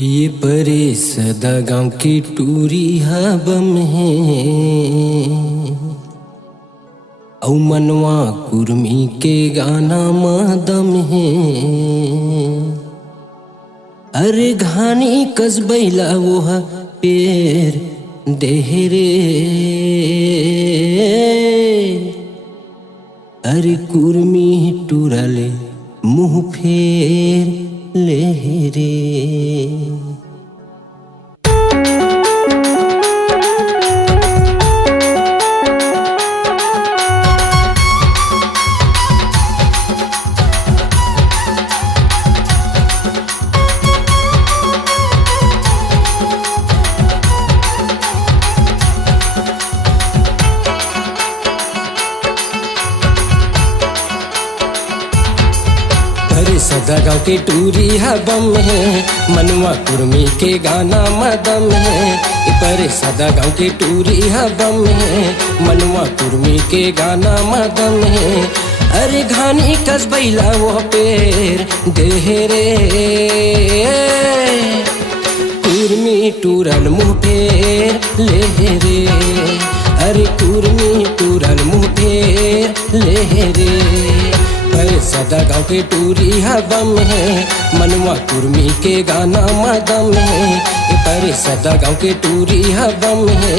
ये परे सदा गाँव की टूरी हबम है औ मनवा कुर्मी के गाना मादम है। अरे घानी कसबैला वो पेर देहरे, अरे कुर्मी टूरले मुँह फेर लेहरे। सदा गाँव के टूरी हबम है मनवा कुर्मी के गाना मदम है। पर सदा गाँव के टूरी हबम है मनवा कुर्मी के गाना मदम है। अरे घानी कसबैला वो पेर देहरे, कुर्मी टूरल मुँह फेर लेहरे। अरे कुर्मी टूरल मुँह फेर लेहरे। सदा गाँव के टूरी हबम है मनवा कुर्मी के गाना मदम है। पर सदा गाँव के टूरी हबम है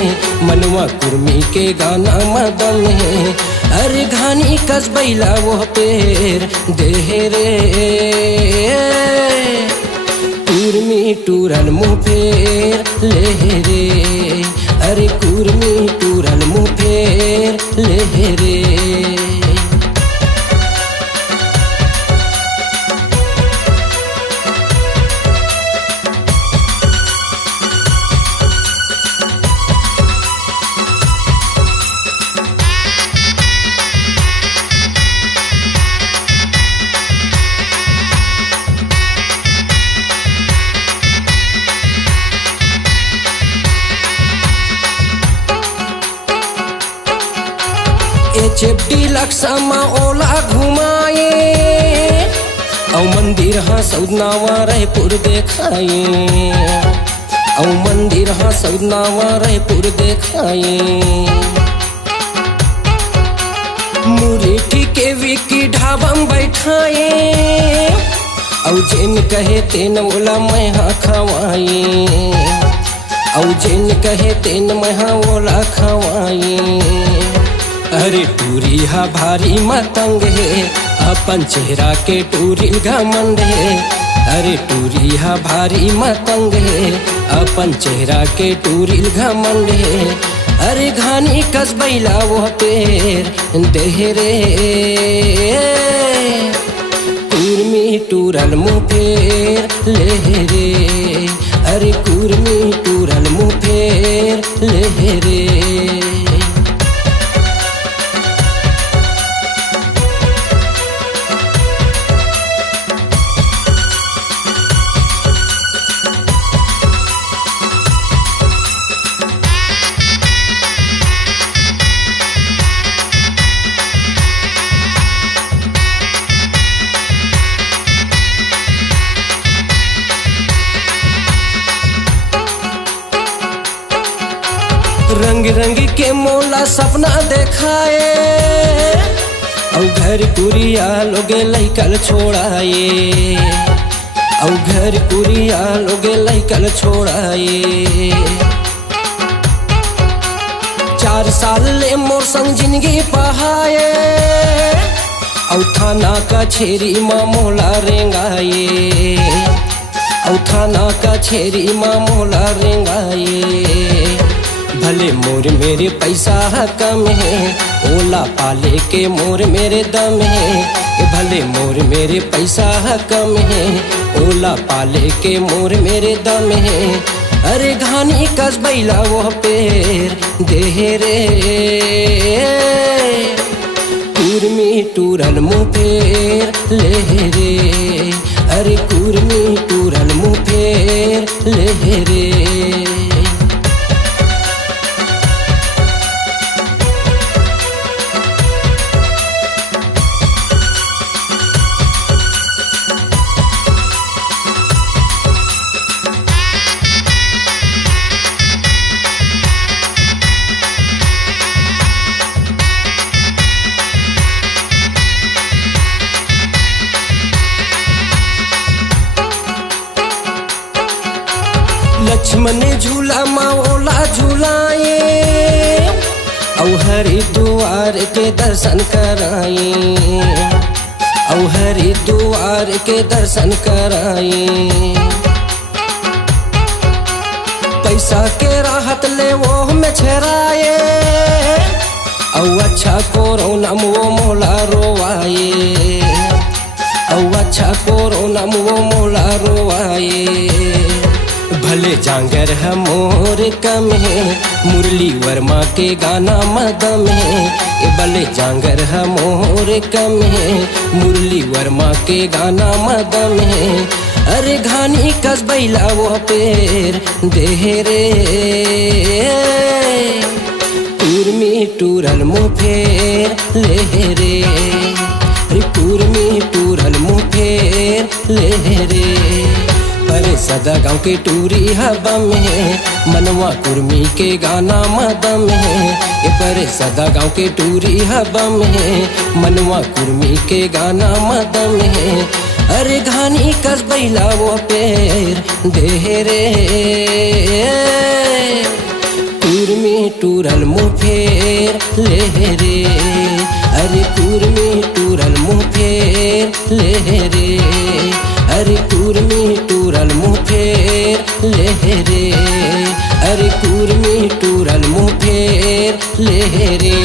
मनवा कुर्मी के गाना मदम है। अरे घानी कसबैला वो पेर देहरे, कुर्मी टूरल मुँह फेर लेहरे। अरे कुर्मी टूरल मुँह फेर लेहरे। चेपटी लक्ष्मा ओला घुमाए औ मंदिर हाँ सौदनावा रायपुर देखाए। औ मंदिर हाँ सौदनावा रायपुर देखाए। मुरेठी के विकी ढाबम बैठाए औ जिन कहे तेन ओला मैं हाँ खवाए। औ जिन कहे तेन मैं हाँ ओला खवाए। अरे टूरी हा भारी मतंग है अपन चेहरा के टूरी घमंड है। अरे टूरी हा भारी मतंग है अपन चेहरा के टूरी घमंड है। अरे घानी कसबैला वो पेर देहरे, कुर्मी टूरल मुँह फेर लेहरे। अरे कुर्मी टूरल मुँह फेर लेहरे। रंग रंग के मोला सपना देखाए औ घर कुरिया लोगे लैकल छोड़ाए। औ घर कुरिया लोगे लैकल छोड़ाए। 4 साल ले मोर संग जिंदगी पहाए औ थाना का छेरी माँ मोला रेंगाए। औ थाना का छेरी माँ मोला रेंगाए। भले मोर मेरे पैसा कम है ओला पाले के मोर मेरे दम है। भले मोर मेरे पैसा कम है ओला पाले के मोर मेरे दम है। अरे घानी कसबैला वो पेर देहरे, कुर्मी टूरल मुँह फेर लेहरे। अरे कुर्मी टूरल मुँह फेर लेहरे। लक्ष्मण झूला माओला झूलाए औ हरिद्वार के दर्शन कराए औ हरिद्वार के दर्शन कराए पैसा के राहत ले वो में छराए औ अच्छा कोरोना वो मोला रोवाए औ अच्छा कोरोना वो मोला रोवाए भले जांगर है मोर कमे मुरली वर्मा के गाना मदमे भले जांगर है मोर कमे मुरली वर्मा के गाना मदमे अरे घानी कस बैला वो पेर देहरे टूरमी टूरल मुँह फेर लेहरे टूरमी टूरल मुँह फेर लेहरे परे सदा गाँव के टूरी हवा में मनवा कुर्मी के गाना मदम है ये परे सदा गाँव के टूरी हवा में मनवा कुर्मी के गाना मदम है अरे घानी कस बैला वो पेर देहरे टूरमी टूरल मुँह फेर लेहरे अरे टूरमी टूरल मुँह फेर लेहरे अरे टूरमी टूरल मुँह फेर लेहरे अरे टूरमी टूरल मुँह फेर लेहरे।